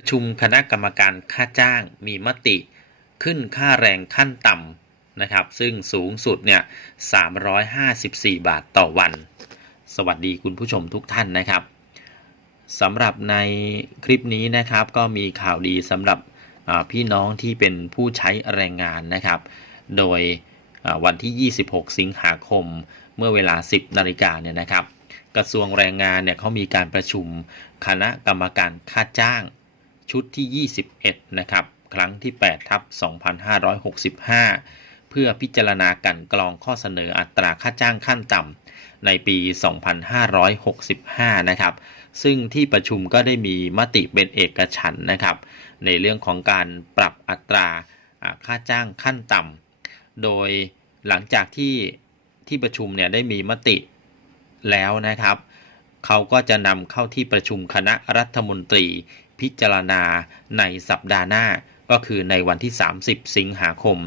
ประชุมคณะกรรมการค่าจ้างมีมติขึ้นค่าแรงขั้นต่ำนะครับ ซึ่งสูงสุดเนี่ย 354 บาทต่อวัน สวัสดีคุณผู้ชมทุกท่านนะครับสำหรับในคลิปนี้นะครับ ก็มีข่าวดีสำหรับพี่น้องที่เป็นผู้ใช้แรงงานนะครับ โดยวันที่ 26 สิงหาคมเมื่อเวลา 10 นาฬิกาเนี่ยนะครับ กระทรวงแรงงานเนี่ยเขามีการประชุมคณะกรรมการค่าจ้าง ชุดที่ 21 นะครับ ครั้งที่8ทับ2565 เพื่อพิจารณากันกรองข้อเสนออัตราค่าจ้างขั้นต่ำในปี 2565 นะครับ ซึ่งที่ประชุมก็ได้มีมติเป็นเอกฉันท์นะครับ ในเรื่องของการปรับอัตราค่าจ้างขั้นต่ำโดยหลังจากที่ที่ประชุมเนี่ยได้มีมติแล้วนะครับ เขาก็จะนำเข้าที่ประชุมคณะรัฐมนตรี พิจารณาในสัปดาห์หน้า ก็คือในวันที่ 30 สิงหาคม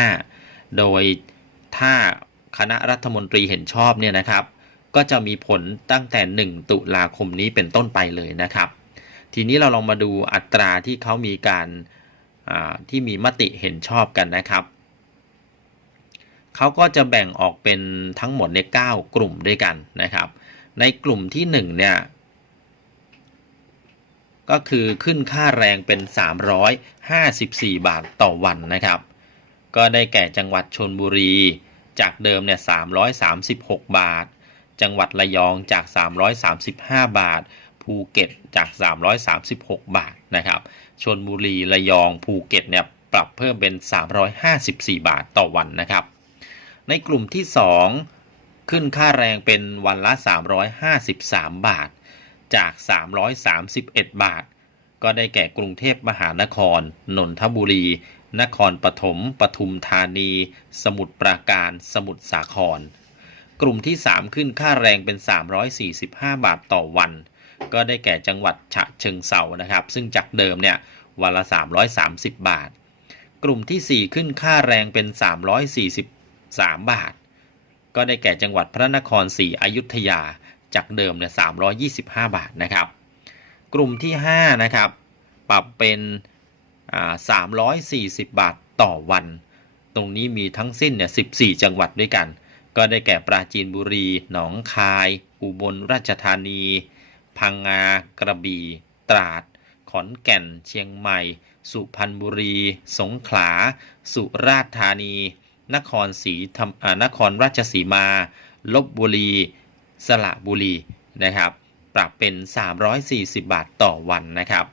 2565 โดยถ้าคณะรัฐมนตรีเห็นชอบเนี่ยนะครับ ก็จะมีผลตั้งแต่ 1 ตุลาคมนี้เป็นต้นไปเลยนะครับ ทีนี้เราลองมาดูอัตราที่เขามีการที่มีมติเห็นชอบกันนะครับ เขาก็จะแบ่งออกเป็นทั้งหมดใน9กลุ่มด้วยกันนะครับ ในกลุ่มที่1เนี่ยก็คือขึ้นค่าแรงเป็น 354 บาทต่อวันนะครับ ก็ได้แก่จังหวัดชนบุรี จากเดิมเนี่ย336 บาท จังหวัดระยองจาก 335 บาท ภูเก็ตจาก 336 บาทนะครับ ชนบุรีระยองภูเก็ตเนี่ยปรับเพิ่มเป็น 354 บาทต่อวันนะครับ ในกลุ่มที่ 2 ขึ้นค่าแรงเป็นวันละ 353 บาท จาก 331 บาท ก็ได้แก่กรุงเทพมหานคร นนทบุรี นครปฐม ปทุมธานี สมุทรปราการ สมุทรสาคร กลุ่มที่ 3 ขึ้นค่าแรงเป็น 345 บาทต่อวัน ก็ได้แก่จังหวัดฉะเชิงเซานะครับ ซึ่งจากเดิมเนี่ยวันละ 330 บาท กลุ่มที่ 4 ขึ้นค่าแรงเป็น 3 บาท ก็ได้แก่จังหวัดพระนครศรีอยุธยาจากเดิมเนี่ย325 บาทนะครับ กลุ่มที่5นะครับปรับเป็นอ่า340 บาทต่อวัน ตรงนี้มีทั้งสิ้นเนี่ย14 จังหวัดด้วยกัน ก็ได้แก่ปราจีนบุรี หนองคาย อุบลราชธานี พังงา กระบี่ ตราด ขอนแก่น เชียงใหม่ สุพรรณบุรี สงขลา สุราษฎร์ธานี นครศรีธรรมนครราชสีมา ลบบุรี สระบุรีนะครับ ปรับเป็น 340 บาทต่อวันนะครับ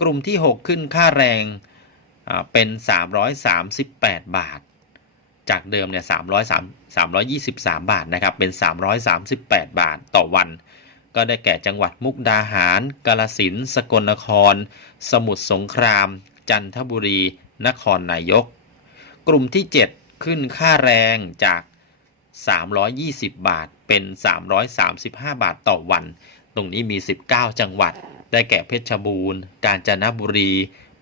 กลุ่มที่ 6 ขึ้นค่าแรงอ่าเป็น 338 บาท จากเดิมเนี่ย303 323 บาทนะครับ เป็น 338 บาทต่อวัน ก็ได้แก่จังหวัดมุกดาหาร กาลสิน สกลนคร สมุทรสงคราม จันทบุรี นครนายก กลุ่มที่ 7 ขึ้นค่าแรงจาก 320 บาทเป็น 335 บาทต่อวัน ตรงนี้มี 19 จังหวัด ได้แก่เพชรบูรณ์ กาญจนบุรี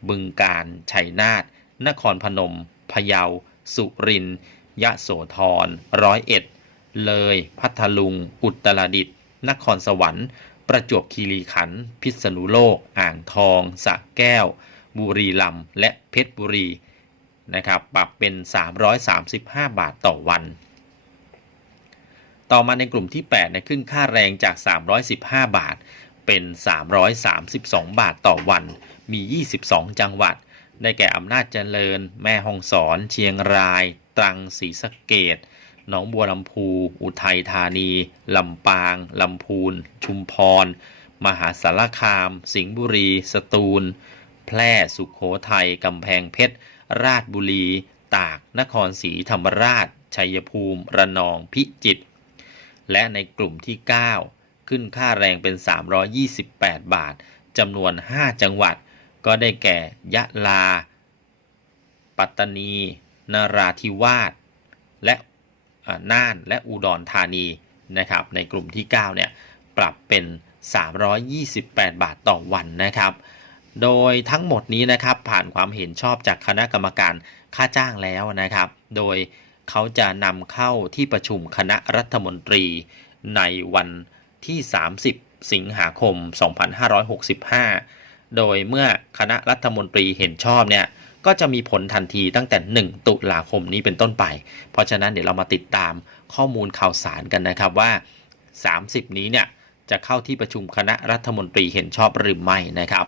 บึงกาฬ ชัยนาท นครพนม พะเยา สุรินทร์ ยะโสธร ร้อยเอ็ด เลย พัทลุง อุตรดิตถ์ นครสวรรค์ ประจวบคีรีขันธ์ พิษณุโลก อ่างทองสระแก้ว บุรีรัมย์ และเพชรบุรี นะครับปรับเป็น 335 บาทต่อวัน ต่อมาในกลุ่มที่8นี่ยขึ้นค่าแรงจาก 315 บาท เป็น 332 บาทต่อวัน มี 22 จังหวัด ได้แก่อำนาจเจริญ แม่ฮ่องสอน เชียงราย ตรังศรีสะเกดหนองบัวลำพู อุทัยธานี ลำปาง ลำพูน ชุมพร มหาสารคาม สิงห์บุรี สตูล แพร่ สุขโขทัย กำแพงเพชร ราชบุรี ตาก นครศรีธรรมราช ชัยภูมิ ระนอง พิจิตร และในกลุ่มที่ 9 ขึ้นค่าแรงเป็น 328 บาท จำนวน 5 จังหวัด ก็ได้แก่ ยะลา ปัตตานี นราธิวาส และน่าน และอุดรธานี นะครับ ในกลุ่มที่ 9 เนี่ย ปรับเป็น 328 บาทต่อวันนะครับ โดยทั้งหมดนี้นะครับผ่านความเห็นชอบจากคณะกรรมการค่าจ้างแล้วนะครับ โดยเขาจะนำเข้าที่ประชุมคณะรัฐมนตรีในวันที่สิงหาคม 2565 โดยเมื่อคณะรัฐมนตรีเห็นชอบเนี่ยก็จะมีผลทันทีตั้งแต่ 1 ตุลาคมนี้เป็นต้นไป เพราะฉะนั้นเดี๋ยวเรามาติดตามข้อมูลข่าวสารกันนะครับว่า 30 นี้เนี่ยจะเข้าที่ประชุมคณะรัฐมนตรีเห็นชอบหรือไม่นะครับ